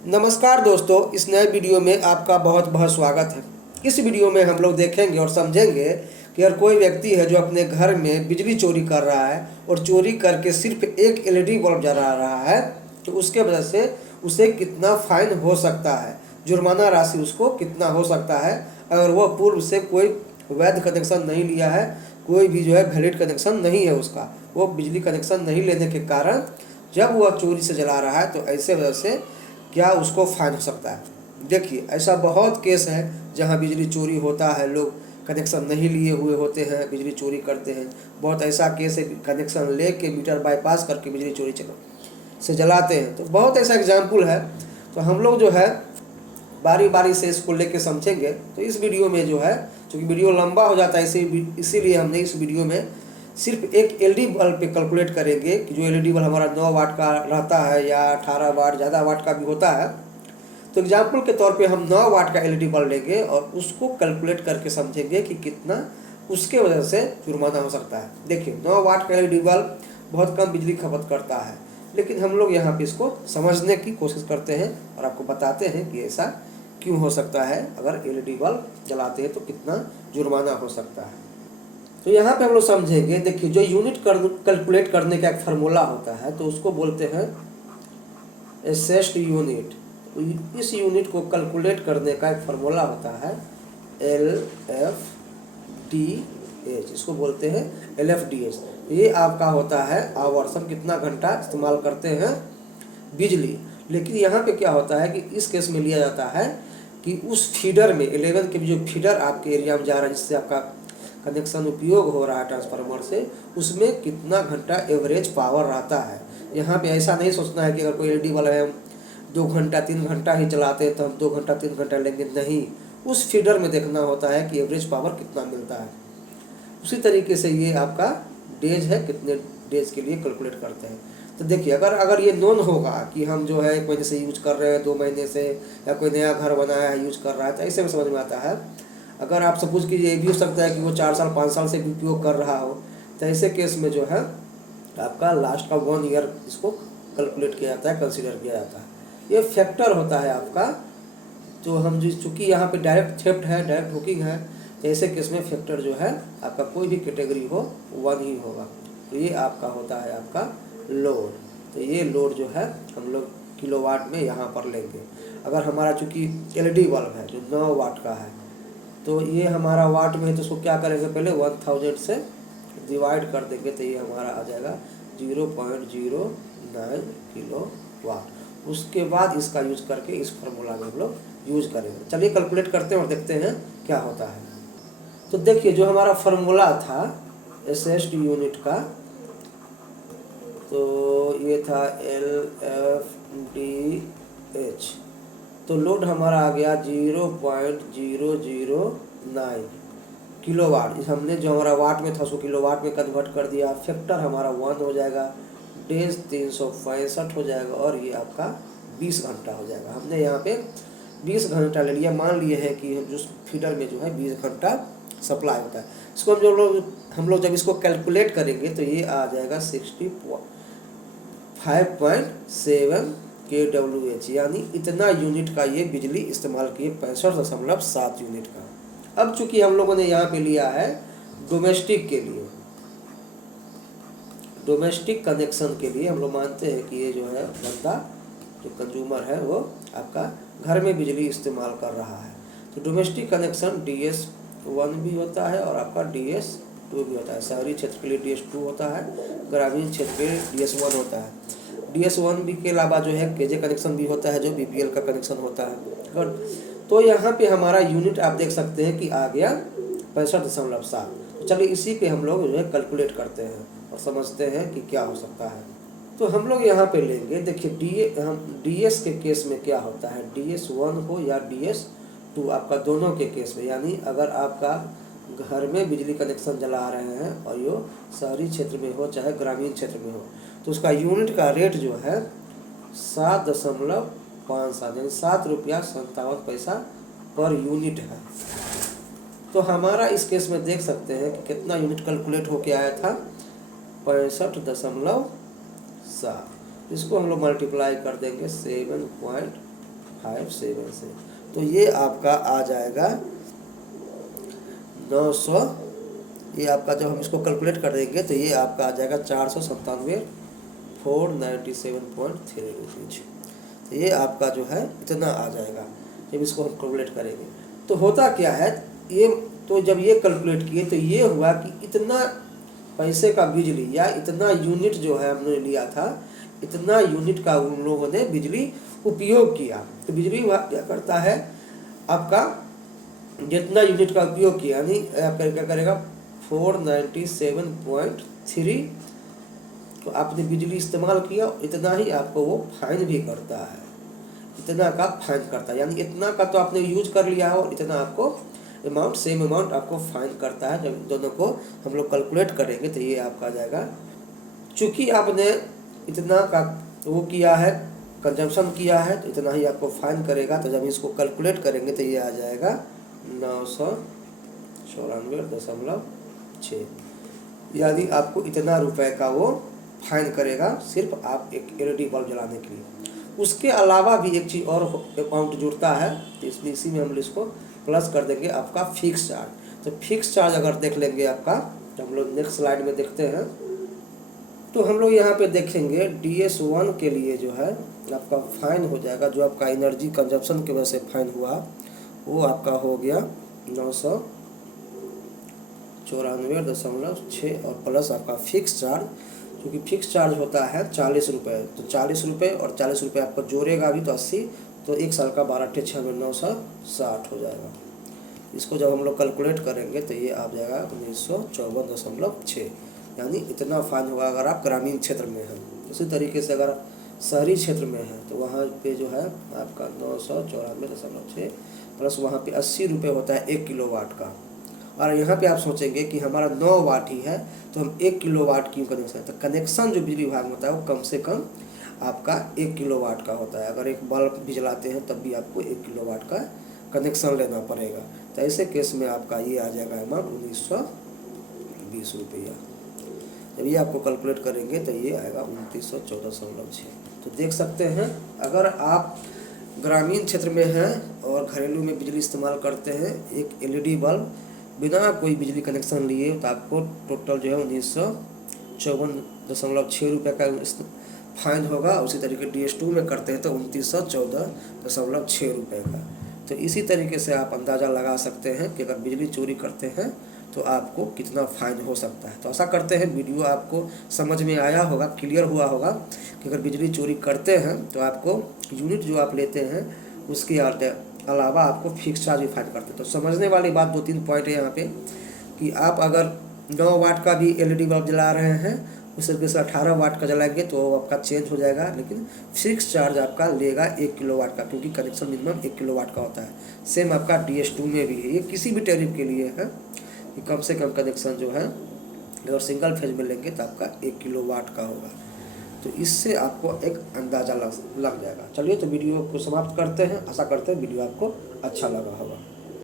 नमस्कार दोस्तों, इस नए वीडियो में आपका बहुत बहुत स्वागत है। इस वीडियो में हम लोग देखेंगे और समझेंगे कि अगर कोई व्यक्ति है जो अपने घर में बिजली चोरी कर रहा है और चोरी करके सिर्फ एक एलईडी बल्ब जला रहा है, तो उसके वजह से उसे कितना फाइन हो सकता है, जुर्माना राशि उसको कितना हो सकता है। अगर वह पूर्व से कोई वैध कनेक्शन नहीं लिया है, कोई भी जो है वैलिड कनेक्शन नहीं है उसका, वो बिजली कनेक्शन नहीं लेने के कारण जब वह चोरी से जला रहा है, तो ऐसे वजह से क्या उसको फाइन हो सकता है। देखिए, ऐसा बहुत केस है जहां बिजली चोरी होता है, लोग कनेक्शन नहीं लिए हुए होते हैं, बिजली चोरी करते हैं। बहुत ऐसा केस है कनेक्शन लेके मीटर बाईपास करके बिजली चोरी से जलाते हैं। तो बहुत ऐसा एग्जाम्पल है। तो हम लोग जो है बारी बारी से इसको लेके समझेंगे। तो इस वीडियो में जो है, चूँकि वीडियो लंबा हो जाता है, इसीलिए हमने इस वीडियो में सिर्फ एक एलईडी बल्ब पे कैलकुलेट करेंगे कि जो एलईडी बल्ब हमारा 9 वाट का रहता है या 18 वाट, ज़्यादा वाट का भी होता है। तो एग्जाम्पल के तौर पे हम 9 वाट का एलईडी बल्ब लेंगे और उसको कैलकुलेट करके समझेंगे कि कितना उसके वजह से जुर्माना हो सकता है। देखिए, 9 वाट का एलईडी बल्ब बहुत कम बिजली खपत करता है, लेकिन हम लोग यहाँ पे इसको समझने की कोशिश करते हैं और आपको बताते हैं कि ऐसा क्यों हो सकता है। अगर एलईडी बल्ब जलाते हैं तो कितना जुर्माना हो सकता है। तो यहाँ पे हम लोग समझेंगे। देखिए, जो यूनिट कैलकुलेट करने का एक फार्मूला होता है, तो उसको बोलते हैं एसेस्ड यूनिट। इस यूनिट को कैलकुलेट करने का एक फार्मूला होता है LFDH, इसको बोलते हैं LFDH। ये आपका होता है आवर्स, हम कितना घंटा इस्तेमाल करते हैं बिजली। लेकिन यहाँ पे क्या होता है कि इस केस में लिया जाता है कि उस फीडर में 11 के जो फीडर आपके एरिया में जा रहा है, जिससे आपका कनेक्शन उपयोग हो रहा है ट्रांसफार्मर से, उसमें कितना घंटा एवरेज पावर रहता है। यहाँ पे ऐसा नहीं सोचना है कि अगर कोई एलईडी वाला है हम 2 घंटा 3 घंटा ही चलाते हैं तो हम 2 घंटा 3 घंटा लेंगे, नहीं। उस फीडर में देखना होता है कि एवरेज पावर कितना मिलता है। उसी तरीके से ये आपका डेज है, कितने डेज के लिए कैलकुलेट करते हैं। तो देखिए, अगर ये नोन होगा कि हम जो है 1 महीने से यूज कर रहे हैं, 2 महीने से, या कोई नया घर बनाया है यूज कर रहा है, तो ऐसे में समझ में आता है। अगर आप सपोज कीजिए, ये भी हो सकता है कि वो 4 साल 5 साल से भी उपयोग कर रहा हो, तो ऐसे केस में जो है आपका लास्ट का 1 ईयर इसको कैलकुलेट किया जाता है, कंसिडर किया जाता है। ये फैक्टर होता है आपका। तो हम जो चूँकि यहाँ पे डायरेक्ट थेफ्ट है, डायरेक्ट हुकिंग है, तो ऐसे केस में फैक्टर जो है आपका कोई भी कैटेगरी हो 1 ही होगा। तो ये आपका होता है आपका लोड। तो ये लोड जो है हम लोग किलोवाट में यहाँ पर लेंगे। अगर हमारा चूँकि एलईडी बल्ब है जो 9 वाट का है, तो ये हमारा वाट में है, तो उसको क्या करेंगे, पहले 1000 से डिवाइड कर देंगे, तो ये हमारा आ जाएगा 0.09 किलो वाट। उसके बाद इसका यूज करके इस फार्मूला में हम लोग यूज करेंगे। चलिए कैलकुलेट करते हैं और देखते हैं क्या होता है। तो देखिए, जो हमारा फार्मूला था एसएसडी यूनिट का, तो ये था LFDH। तो लोड हमारा आ गया 0.009 किलोवाट। इस हमने जो हमारा वाट में था उसको किलोवाट में कन्वर्ट कर दिया। फैक्टर हमारा 1 हो जाएगा, डेज 365 हो जाएगा, और ये आपका 20 घंटा हो जाएगा। हमने यहाँ पे 20 घंटा ले लिया। मान लिए है कि जो फीडर में जो है 20 घंटा सप्लाई होता है। इसको हम लोग जब इसको कैलकुलेट करेंगे तो ये आ जाएगा 65.7 kWh, यानी इतना यूनिट का ये बिजली इस्तेमाल किए, 65.7 यूनिट का। अब चूंकि हम लोगों ने यहाँ पे लिया है डोमेस्टिक के लिए, डोमेस्टिक कनेक्शन के लिए हम लोग मानते हैं कि ये जो है बंदा, जो कंज्यूमर है, वो आपका घर में बिजली इस्तेमाल कर रहा है। तो डोमेस्टिक कनेक्शन DS1 भी होता है और आपका DS2 भी होता है। शहरी क्षेत्र के लिए DS2 होता है, ग्रामीण क्षेत्र के लिए DS1 होता है। DS1 भी के अलावा जो है KJ कनेक्शन भी होता है, जो BPL का कनेक्शन होता है। तो यहाँ पे हमारा यूनिट आप देख सकते हैं कि आ गया 65.7। तो चलिए इसी पे हम लोग जो है कैलकुलेट करते हैं और समझते हैं कि क्या हो सकता है। तो हम लोग यहाँ पे लेंगे। देखिए, DS के केस में क्या होता है, DS1 हो या DS2, आपका दोनों के केस में, यानी अगर आपका घर में बिजली कनेक्शन जला रहे हैं और ये शहरी क्षेत्र में हो चाहे ग्रामीण क्षेत्र में हो, तो उसका यूनिट का रेट जो है 7.57, यानी 7 रुपया 57 पैसा पर यूनिट है। तो हमारा इस केस में देख सकते हैं कि कितना यूनिट कैलकुलेट होके आया था, 65.7। इसको हम लोग मल्टीप्लाई कर देंगे 7.57 57 से। तो ये आपका आ जाएगा 900, ये आपका जब हम इसको कैलकुलेट कर देंगे तो ये आपका आ जाएगा 497 497.3 रुपीज। तो ये आपका जो है इतना आ जाएगा जब इसको हम कैलकुलेट करेंगे। तो होता क्या है ये, तो जब ये कैलकुलेट किए तो ये हुआ कि इतना पैसे का बिजली या इतना यूनिट जो है हमने लिया था, इतना यूनिट का उन लोगों ने बिजली उपयोग किया। तो बिजली विभाग क्या करता है, आपका जितना यूनिट का उपयोग किया यानी आपका क्या करेगा 497.3, तो आपने बिजली इस्तेमाल किया इतना ही आपको वो फाइन भी करता है, इतना का फाइन करता है। यानी इतना का तो आपने यूज कर लिया हो, इतना आपको अमाउंट, सेम अमाउंट आपको फाइन करता है। जब दोनों को हम लोग कैलकुलेट करेंगे तो ये आपका आ जाएगा, चूँकि आपने इतना का वो किया है, कंजम्पशन किया है, तो इतना ही आपको फाइन करेगा। तो जब इसको कैलकुलेट करेंगे तो ये आ जाएगा 994.6, यानी आपको इतना रुपए का वो फाइन करेगा सिर्फ आप एक एलईडी बल्ब जलाने के लिए। उसके अलावा भी एक चीज़ और अमाउंट जुड़ता है, तो इसमें इसी में हम इसको प्लस कर देंगे आपका फिक्स चार्ज। तो फिक्स चार्ज अगर देख लेंगे आपका, तो हम लोग नेक्स्ट स्लाइड में देखते हैं, तो हम लोग यहाँ पे देखेंगे DS1 के लिए जो है आपका फाइन हो जाएगा, जो आपका एनर्जी कंजप्शन की वजह से फाइन हुआ वो आपका हो गया 994.6 और प्लस आपका फिक्स चार्ज, क्योंकि फिक्स चार्ज होता है 40 रुपये। तो 40 रुपये और 40 रुपये आपको जोड़ेगा भी तो 80, तो एक साल का 12×6 में 960 हो जाएगा। इसको जब हम लोग कैलकुलेट करेंगे तो ये आ जाएगा 1954.6, यानी इतना फाइन होगा अगर आप ग्रामीण क्षेत्र में हैं। उसी तरीके से अगर शहरी क्षेत्र में है तो वहाँ पे जो है आपका 994.6 प्लस वहाँ पे 80 रुपये होता है 1 किलोवाट का। और यहाँ पे आप सोचेंगे कि हमारा 9 वाट ही है तो हम 1 किलोवाट क्यों कनेक्शन, तो कनेक्शन जो बिजली विभाग में होता है वो कम से कम आपका 1 किलोवाट का होता है। अगर एक बल्ब भी जलाते हैं तब भी आपको 1 किलोवाट का कनेक्शन लेना पड़ेगा। तो ऐसे केस में आपका ये आ जाएगा अमाउंट 1920 रुपया। जब ये आपको कैलकुलेट करेंगे तो ये आएगा 2914.6। तो देख सकते हैं अगर आप ग्रामीण क्षेत्र में हैं और घरेलू में बिजली इस्तेमाल करते हैं एक एलईडी बल्ब बिना कोई बिजली कनेक्शन लिए, तो आपको टोटल जो है 1954.6 रुपये का फाइन होगा। उसी तरीके DS2 में करते हैं तो 2914.6 रुपये का। तो इसी तरीके से आप अंदाज़ा लगा सकते हैं कि अगर बिजली चोरी करते हैं तो आपको कितना फाइन हो सकता है। तो आशा करते हैं वीडियो आपको समझ में आया होगा, क्लियर हुआ होगा कि अगर बिजली चोरी करते हैं तो आपको यूनिट जो आप लेते हैं उसके अलावा आपको फिक्स चार्ज भी फाइन करते हैं। तो समझने वाली बात 2-3 पॉइंट है यहाँ पे कि आप अगर 9 वाट का भी एलईडी बल्ब जला रहे हैं उस तरीके से 18 वाट का जलाएंगे तो आपका चेंज हो जाएगा, लेकिन फिक्स चार्ज आपका लेगा 1 किलोवाट का, क्योंकि कनेक्शन मिनिमम 1 किलोवाट का होता है। सेम आपका DS2 में भी है, ये किसी भी टैरिफ के लिए है कि कम से कम कनेक्शन जो है अगर सिंगल फेज में लेंगे तो आपका 1 किलोवाट का होगा। तो इससे आपको एक अंदाज़ा लग जाएगा। चलिए तो वीडियो को समाप्त करते हैं। आशा करते हैं वीडियो आपको अच्छा लगा होगा।